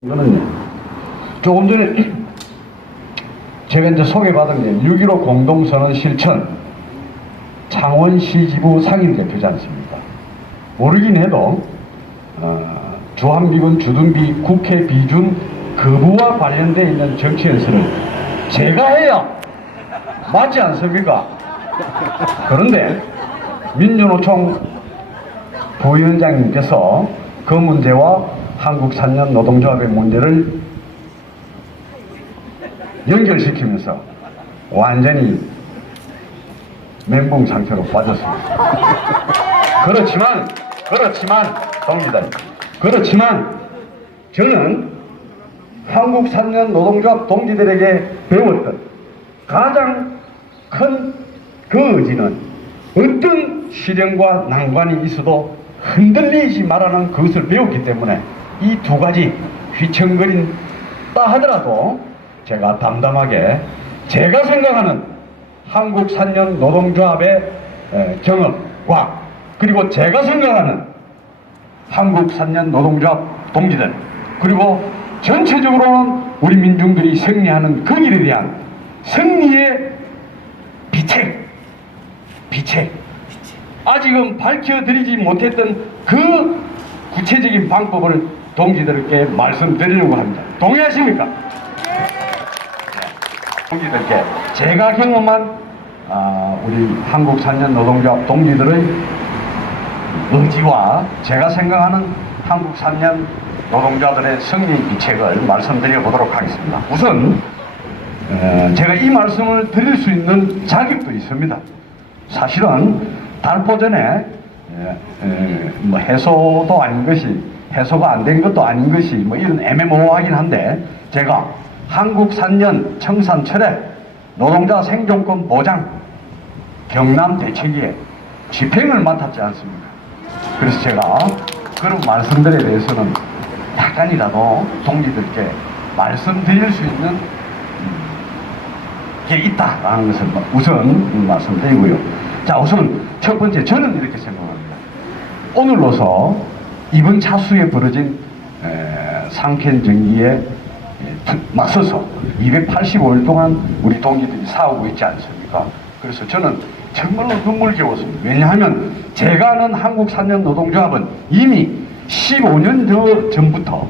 이거는요, 조금 전에 제가 이제 소개받은 게 6.15 공동선언 실천 창원시 지부 상임대표지 않습니까? 모르긴 해도 주한미군 주둔비 국회 비준 거부와 관련되어 있는 정치 연설을 제가 해야 맞지 않습니까? 그런데 민주노총 부위원장님께서 그 문제와 한국산년노동조합의 문제를 연결시키면서 완전히 멘붕 상태로 빠졌습니다. 그렇지만 동기들, 그렇지만 저는 한국산년노동조합 동지들에게 배웠던 가장 큰 그 의지는 어떤 시련과 난관이 있어도 흔들리지 말라는 그것을 배웠기 때문에 이 두 가지 휘청거린다 하더라도 제가 담담하게 제가 생각하는 한국산년노동조합의 경험과 그리고 제가 생각하는 한국산년노동조합 동지들 그리고 전체적으로는 우리 민중들이 승리하는 그 길에 대한 승리의 비책 아직은 밝혀드리지 못했던 그 구체적인 방법을 동지들께 말씀드리려고 합니다. 동의하십니까? 네. 동지들께 제가 경험한 우리 한국산년노동조합 동지들의 의지와 제가 생각하는 한국산년노동자들의 승리 비책을 말씀드려 보도록 하겠습니다. 우선 제가 이 말씀을 드릴 수 있는 자격도 있습니다. 사실은 달포전에 뭐 해소도 아닌 것이 해소가 안 된 것도 아닌 것이 뭐 이런 애매모호하긴 한데 제가 한국산년 청산철에 노동자 생존권 보장 경남 대책위에 집행을 맡았지 않습니까? 그래서 제가 그런 말씀들에 대해서는 약간이라도 동지들께 말씀드릴 수 있는 게 있다라는 것을 우선 말씀드리고요. 자, 우선 첫 번째 저는 이렇게 생각합니다. 오늘로서 이번 차수에 벌어진 상권 정기에 맞서서 285일 동안 우리 동지들이 싸우고 있지 않습니까? 그래서 저는 정말로 눈물겨웠습니다. 왜냐하면 제가 아는 한국산년노동조합은 이미 15년 전부터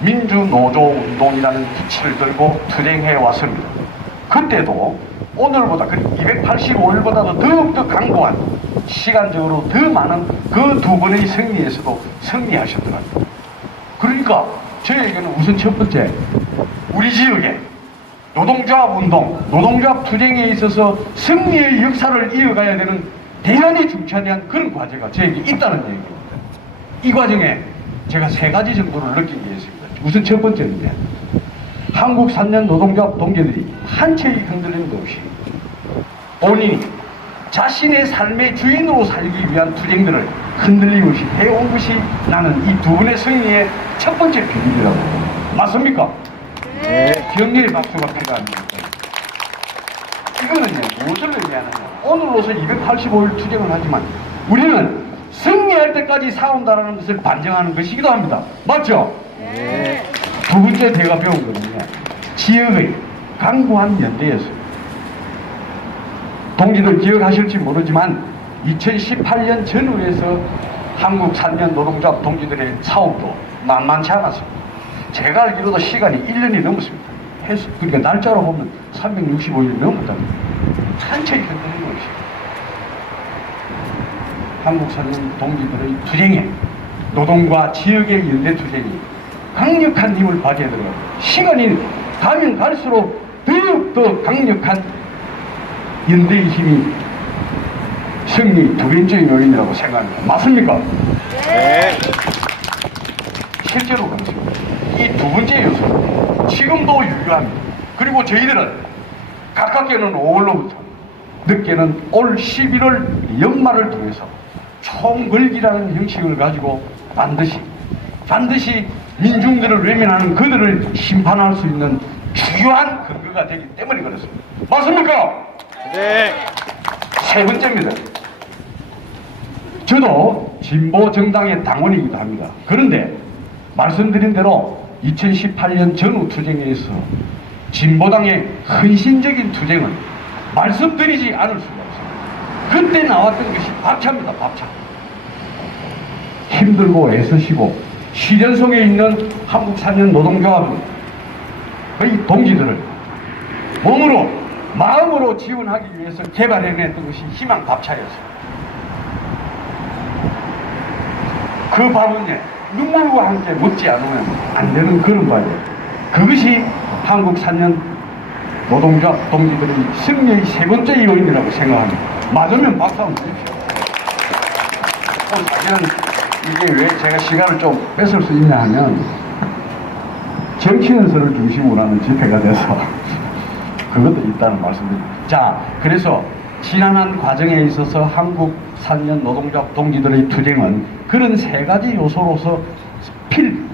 민주노조운동이라는 기치를 들고 투쟁해 왔습니다. 그때도 오늘보다 285일보다도 더욱더 강고한 시간적으로 더 많은 그 두 번의 승리에서도 승리하셨더라고요. 그러니까 저에게는 우선 첫 번째 우리 지역에 노동조합 운동, 노동조합 투쟁에 있어서 승리의 역사를 이어가야 되는 대안이 중차대한 그런 과제가 저에게 있다는 얘기입니다. 이 과정에 제가 세 가지 정도를 느낀 게 있습니다. 우선 첫 번째는요, 한국산년노동조합 동지들이 한 채의 흔들림도 없이 본인이 자신의 삶의 주인으로 살기 위한 투쟁들을 흔들림 없이 해온 것이 나는 이 두 분의 승리의 첫 번째 비밀이라고 맞습니까? 네. 격려의 박수가 필요합니다. 이거는요, 무엇을 의미하느냐, 오늘로서 285일 투쟁을 하지만 우리는 승리할 때까지 싸운다는 것을 반증하는 것이기도 합니다. 맞죠? 네. 두 번째 제가 배운 거는요, 지역의 강고한 연대였어요. 동지들 기억하실지 모르지만 2018년 전후에서 한국산년노동조합 동지들의 사업도 만만치 않았습니다. 제가 알기로도 시간이 1년이 넘었습니다. 그러니까 날짜로 보면 365일 넘었답니다. 한채의 흔들림 없이 한국산년 동지들의 투쟁에 노동과 지역의 연대 투쟁이 강력한 힘을 발휘해 들어가고 시간이 가면 갈수록 더욱더 강력한 연대의 힘이 승리 두 번째 요인이라고 생각합니다. 맞습니까? 네. 실제로 그렇습니다. 이 두 번째 요소 지금도 유효합니다. 그리고 저희들은 가깝게는 5월로부터 늦게는 올 11월 연말을 통해서 총궐기라는 형식을 가지고 반드시 민중들을 외면하는 그들을 심판할 수 있는 중요한 근거가 되기 때문에 그렇습니다. 맞습니까? 네. 세 번째입니다. 저도 진보 정당의 당원이기도 합니다. 그런데 말씀드린 대로 2018년 전후투쟁에서 진보당의 헌신적인 투쟁은 말씀드리지 않을 수가 없어요. 그때 나왔던 것이 밥차입니다. 밥차. 힘들고 애쓰시고 시련 속에 있는 한국산년 노동조합의 동지들을 몸으로 마음으로 지원하기 위해서 개발해냈던 것이 희망 밥차였어요. 그 밥은 눈물과 함께 먹지 않으면 안 되는 그런 밥이에요. 그것이 한국산년 노동조합 동지들의 승리의 세 번째 요인이라고 생각합니다. 맞으면 박수 한번 주십시오. 사실은 이게 왜 제가 시간을 좀 뺏을 수 있냐 하면 정치 연설을 중심으로 하는 집회가 돼서 그것도 있다는 말씀드립니다. 자, 그래서 지난한 과정에 있어서 한국 산년 노동조합 동지들의 투쟁은 그런 세 가지 요소로서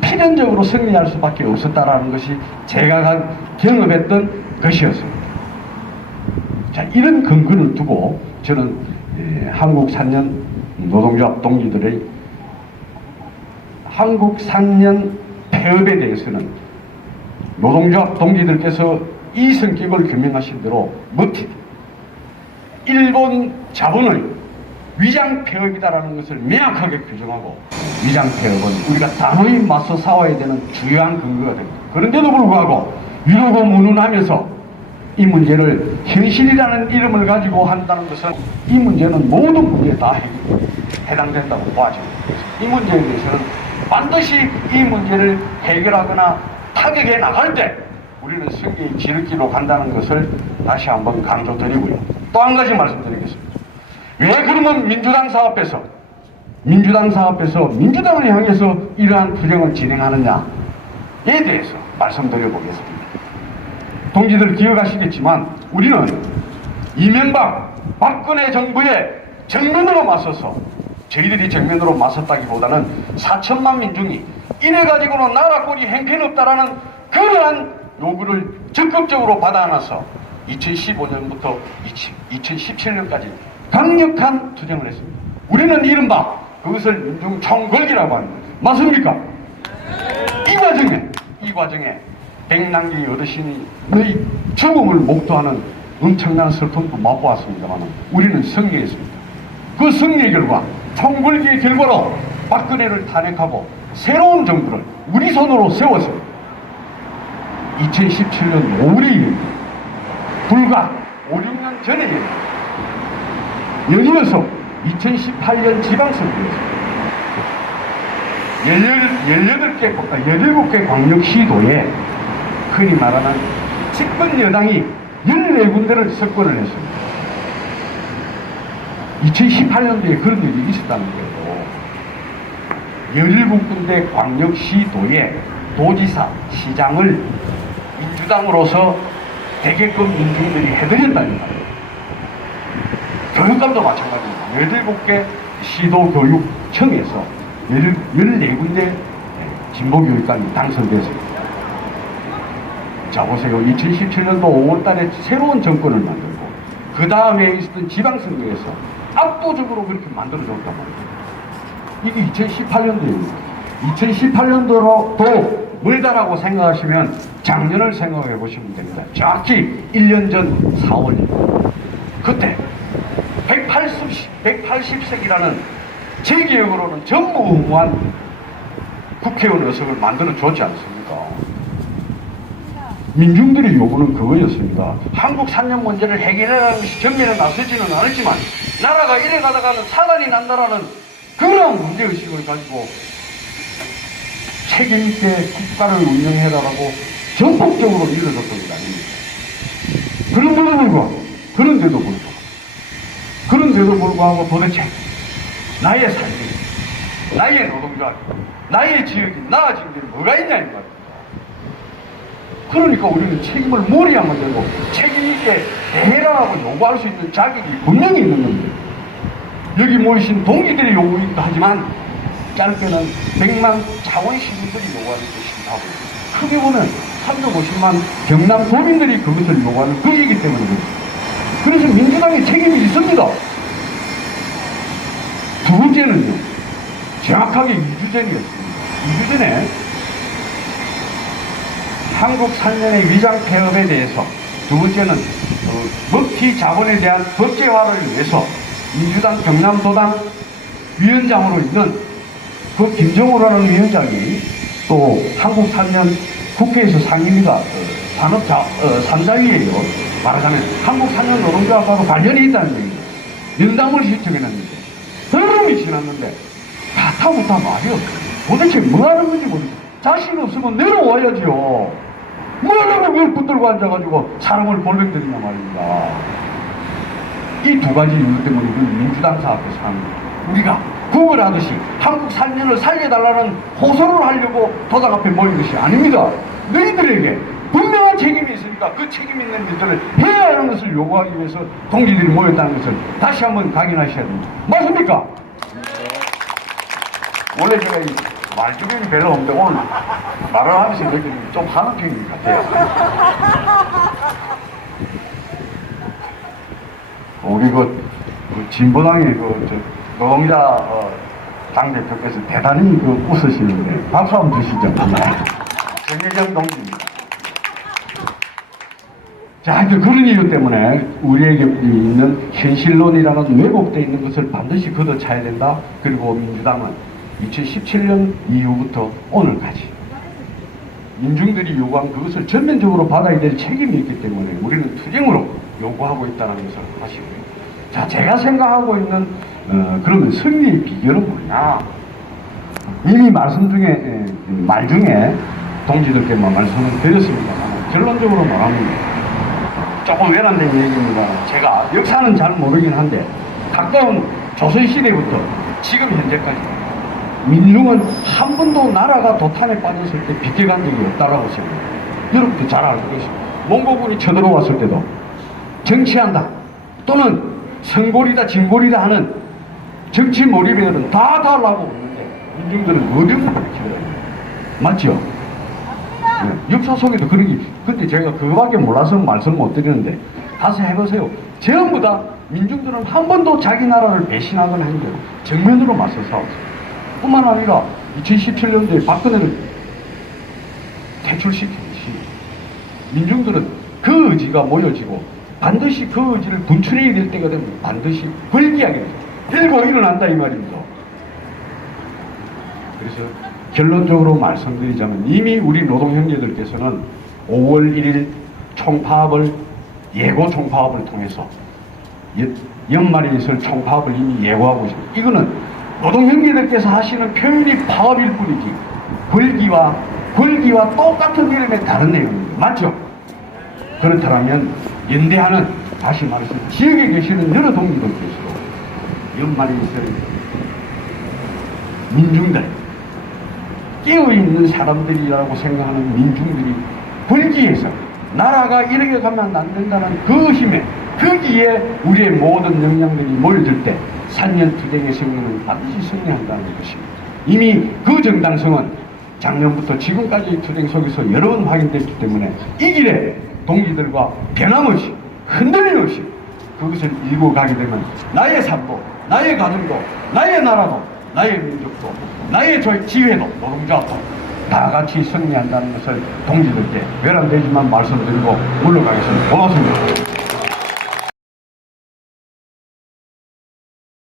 필연적으로 승리할 수밖에 없었다라는 것이 제가 경험했던 것이었습니다. 자, 이런 근거를 두고 저는 한국 산년 노동조합 동지들의 한국 산년 폐업에 대해서는 노동조합 동지들께서 이 성격을 규명하신 대로 먹튀, 일본 자본의 위장 폐업이다라는 것을 명확하게 규정하고, 위장 폐업은 우리가 단호히 맞서 싸워야 되는 중요한 근거가 됩니다. 그런데도 불구하고 이러고 무능하면서 이 문제를 현실이라는 이름을 가지고 한다는 것은 이 문제는 모든 문제에 다 해당된다고 봐집니다. 이 문제에 대해서는 반드시 이 문제를 해결하거나 타격해 나갈 때 우리는 승리의 지름길로 간다는 것을 다시 한번 강조드리고요. 또 한 가지 말씀드리겠습니다. 왜 그러면 민주당 사업에서 민주당을 향해서 이러한 투쟁을 진행하느냐에 대해서 말씀드려 보겠습니다. 동지들 기억하시겠지만 우리는 이명박, 박근혜 정부의 정면으로 맞서서, 저희들이 정면으로 맞섰다기보다는 4천만 민중이 이래가지고는 나라 꼴이 행편없다라는 그러한 요구를 적극적으로 받아 안아서 2015년부터 2017년까지 강력한 투쟁을 했습니다. 우리는 이른바 그것을 민중 총궐기라고 합니다. 맞습니까? 이 과정에 백남기 어르신의 죽음을 목도하는 엄청난 슬픔도 맛보았습니다만 우리는 승리했습니다. 그 승리의 결과, 총궐기의 결과로 박근혜를 탄핵하고 새로운 정부를 우리 손으로 세웠습니다. 2017년 5월의 일입니다. 불과 5, 6년 전의 일입니다. 연이어서 2018년 지방선거였습니다. 17개 광역시도에 흔히 말하는 집권 여당이 14군데를 석권을 했습니다. 2018년도에 그런 일이 있었다는 거예요. 17군데 광역시도에 도지사, 시장을 민주당으로서 대개급 민중들이 해드렸다는 말이에요. 교육감도 마찬가지입니다. 17개 시도교육청에서 14군데 진보교육감이 당선됐습니다. 자, 보세요. 2017년도 5월달에 새로운 정권을 만들고 그 다음에 있었던 지방선거에서 압도적으로 그렇게 만들어졌단 말이에요. 이게 2018년도입니다. 2018년도로 멀다라고 생각하시면 작년을 생각해 보시면 됩니다. 정확히 1년 전 4월 그때 180석이라는 제 기억으로는 전무후무한 국회의원 의석을 만들어 줬지 않습니까? 민중들의 요구는 그거였습니다. 한국 산년 문제를 해결하는 것이 정면에 나서지는 않았지만 나라가 이래 가다가는 사단이 난다라는 그런 문제의식을 가지고 책임있게 국가를 운영해라라고 전폭적으로 일러줬던 것 아닙니까? 그런데도 불구하고 도대체 나의 삶이, 나의 노동조합이, 나의 지역이 나아진 게 뭐가 있냐 이 말입니다. 그러니까 우리는 책임을 몰이하면 되고 책임있게 대해라라고 요구할 수 있는 자격이 분명히 있는 건데, 여기 모이신 동기들이 요구이기도 하지만 짧게는 100만 차원 시민들이 요구하는 것이기도 하고, 크게 보면 350만 경남 도민들이 그것을 요구하는 것이기 때문에 그렇습니다. 그래서 민주당의 책임이 있습니다. 두 번째는요, 정확하게 2주 전이었습니다. 2주 전에 한국 산년의 위장 폐업에 대해서, 두 번째는 먹튀 자본에 대한 법제화를 위해서 민주당 경남도당 위원장으로 있는 그 김정우라는 위원장이 또 한국 산년 국회에서 상임위가 산자위예요. 말하자면 한국 산년 노동조합하고 관련이 있다는 얘기예요. 명단을 신청해놨는데 더름이 지났는데 가타부타 말이요. 도대체 뭐 하는 건지 모르겠어요. 자신 없으면 내려와야지요. 뭐하려고 그걸 붙들고 앉아가지고 사람을 볼병들이냐 말입니다. 이 두 가지 이유 때문에 민주당 사업에서 하는 거예요. 우리가 구걸하듯이 한국 산년을 살려달라는 호소를 하려고 도당 앞에 모인 것이 아닙니다. 너희들에게 분명한 책임이 있으니까 그 책임 있는 일들을 해야 하는 것을 요구하기 위해서 동지들이 모였다는 것을 다시 한번 각인하셔야 됩니다. 맞습니까? 원래 제가 이 말주변이 별로 없는데 오늘 말을 하면서 느끼는 좀 하는 편인 것 같아요. 우리 진보당의 노동자 당대표께서 대단히 웃으시는데 박수 한번 주시죠. 정혜정 동지입니다. 자, 그런 이유 때문에 우리에게 있는 현실론이라는 왜곡되어 있는 것을 반드시 걷어차야 된다. 그리고 민주당은 2017년 이후부터 오늘까지 민중들이 요구한 그것을 전면적으로 받아야 될 책임이 있기 때문에 우리는 투쟁으로 요구하고 있다는 것을 아시고요. 자, 제가 생각하고 있는 그러면 승리의 비결은 뭐냐? 이미 말 중에 동지들께 말씀을 드렸습니다만 결론적으로 말하면 조금 외람된 얘기입니다. 제가 역사는 잘 모르긴 한데 가까운 조선시대부터 지금 현재까지 민중은 한 번도 나라가 도탄에 빠졌을 때 비껴간 적이 없다라고 생각해요. 여러분도 잘 알고 계십니다. 몽고군이 쳐들어왔을 때도 정치한다 또는 선골이다 진골이다 하는 정치 몰입에는 다 달라고 있는데 민중들은 어려움을 일으키더라고요. 맞죠? 네, 역사 속에도 그런 게, 근데 제가 그거밖에 몰라서 말씀 못 드리는데 가서 해보세요. 전부 다 민중들은 한 번도 자기 나라를 배신하거나 한 게 정면으로 맞서 싸웠어요. 뿐만 아니라 2017년도에 박근혜를 퇴출시키듯이 민중들은 그 의지가 모여지고 반드시 그 의지를 분출해야 될 때가 되면 반드시 벌기하게 들고 일어난다 이 말입니다. 그래서 결론적으로 말씀드리자면 이미 우리 노동형제들께서는 5월 1일 총파업을 예고 총파업을 통해서 연말에 있을 총파업을 이미 예고하고 있습니다. 이거는 노동형제들께서 하시는 표현이 파업일 뿐이지 벌기와 똑같은 이름의 다른 내용입니다. 맞죠? 그렇다면 연대하는, 다시 말해서 지역에 계시는 여러 동지들께서도 연말에 있을 민중들, 깨어있는 사람들이라고 생각하는 민중들이 벌기에서 나라가 이렇게 가면 안 된다는 그 힘에, 거기에 우리의 모든 역량들이 모여들 때 산년투쟁의 승리는 반드시 승리한다는 것입니다. 이미 그 정당성은 작년부터 지금까지 투쟁 속에서 여러 번 확인됐기 때문에 이 길에 동지들과 변함없이 흔들림 없이 그것을 이루어 가게 되면 나의 삶도, 나의 가정도, 나의 나라도, 나의 민족도, 나의 지회도, 노동자도 다 같이 승리한다는 것을 동지들께 외람되지만 말씀드리고 물러가겠습니다. 고맙습니다.